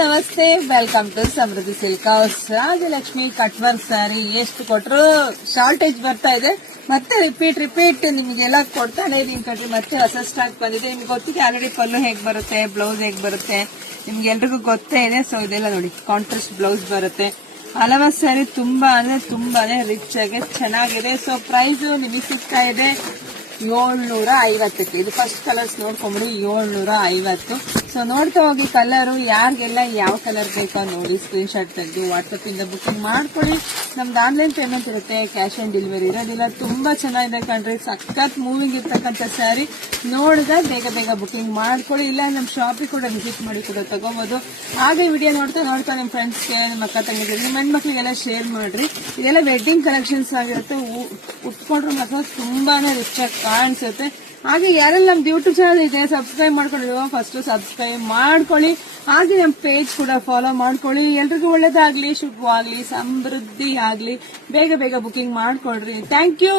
ನಮಸ್ತೆ, welcome to Samruddhi silk house. Rajalakshmi cut work sari ಎಷ್ಟು ಕೊಟ್ಟರು ಶಾರ್ಟೇಜ್ ಬರ್ತಾ ಇದೆ. ಮತ್ತೆ ರಿಪೀಟ್ ನಿಮ್ಗೆಲ್ಲ ಕೊಡ್ತಾನೆ ಇದೀನಿ ಕಟ್ರಿ. ಮತ್ತೆ ಹೊಸ ಸ್ಟಾಕ್ ಬಂದಿದೆ. ನಿಮ್ಗೆ ಗೊತ್ತಿದೆ ಆಲ್ರೆಡಿ ಪಲ್ಲು ಹೇಗ್ ಬರುತ್ತೆ, ಬ್ಲೌಸ್ ಹೇಗ್ ಬರುತ್ತೆ, ನಿಮ್ಗೆಲ್ರಿಗೂ ಗೊತ್ತೇ ಇದೆ. ಸೊ ಇದೆಲ್ಲ ನೋಡಿ ಕಾಂಟ್ರಾಸ್ಟ್ ಬ್ಲೌಸ್ ಬರುತ್ತೆ. ಹಲವಾರು ಸ್ಯಾರಿ ತುಂಬಾನೇ ರಿಚ್ ಆಗಿ ಚೆನ್ನಾಗಿದೆ. ಸೊ ಪ್ರೈಸ್ ನಿಮಗೆ ಸಿಗ್ತಾ ಇದೆ 750. ಇದು ಫಸ್ಟ್ ಕಲರ್ಸ್ ನೋಡ್ಕೊಂಬಿಡಿ, 750. ಸೊ ನೋಡ್ತಾ ಹೋಗಿ ಕಲರು, ಯಾರಿಗೆಲ್ಲ ಯಾವ ಕಲರ್ ಬೇಕೋ ನೋಡಿ ಸ್ಕ್ರೀನ್ ಶಾಟ್ ತೆಗೆದು ವಾಟ್ಸಪ್ ಇಂದ ಬುಕಿಂಗ್ ಮಾಡ್ಕೊಳ್ಳಿ. ನಮ್ದು ಆನ್ಲೈನ್ ಪೇಮೆಂಟ್ ಇರುತ್ತೆ, ಕ್ಯಾಶ್ ಆನ್ ಡೆಲಿವರಿ ಇರೋದಿಲ್ಲ. ತುಂಬಾ ಚೆನ್ನಾಗಿದೆ ಕಣ್ರಿ, ಸಖತ್ ಮೂವಿಂಗ್ ಇರ್ತಕ್ಕಂಥ ಸ್ಯಾರಿ. ನೋಡಿದ್ರೆ ಬೇಗ ಬುಕಿಂಗ್ ಮಾಡ್ಕೊಳ್ಳಿ. ಇಲ್ಲ ನಮ್ಮ ಶಾಪಿಗೆ ಕೂಡ ವಿಸಿಟ್ ಮಾಡಿ ಕೂಡ ತಗೋಬಹುದು. ಹಾಗೆ ವಿಡಿಯೋ ನೋಡ್ತಾ ನಿಮ್ ಫ್ರೆಂಡ್ಸ್ಗೆ, ನಿಮ್ಮ ಅಕ್ಕ ತಂಗಿಗೆ, ನಿಮ್ಮ ಹೆಣ್ಮಕ್ಳಿಗೆಲ್ಲ ಶೇರ್ ಮಾಡ್ರಿ. ಇದೆಲ್ಲ ವೆಡ್ಡಿಂಗ್ ಕಲೆಕ್ಷನ್ಸ್ ಆಗಿರುತ್ತೆ. ಉಟ್ಕೊಂಡ್ರೆ ಮಾತ್ರ ತುಂಬಾನೇ ರಿಚ್ ಆಗಿ ಕಾಣಿಸುತ್ತೆ. ಹಾಗೆ ಯಾರೆಲ್ಲ ನಮ್ದು ಯೂಟ್ಯೂಬ್ ಚಾನಲ್ ಇದೆ ಸಬ್ಸ್ಕ್ರೈಬ್ ಮಾಡ್ಕೊಂಡಿರುವ ಫಸ್ಟ್ ಸಬ್ಸ್ಕ್ರೈಬ್ ಮಾಡ್ಕೊಳ್ಳಿ. ಹಾಗೆ ನಮ್ಮ ಪೇಜ್ ಕೂಡ ಫಾಲೋ ಮಾಡ್ಕೊಳ್ಳಿ. ಎಲ್ರಿಗೂ ಒಳ್ಳೇದಾಗ್ಲಿ, ಶುಭವಾಗ್ಲಿ, ಸಮೃದ್ಧಿ ಆಗ್ಲಿ. ಬೇಗ ಬುಕಿಂಗ್ ಮಾಡ್ಕೊಳ್ರಿ. Thank you.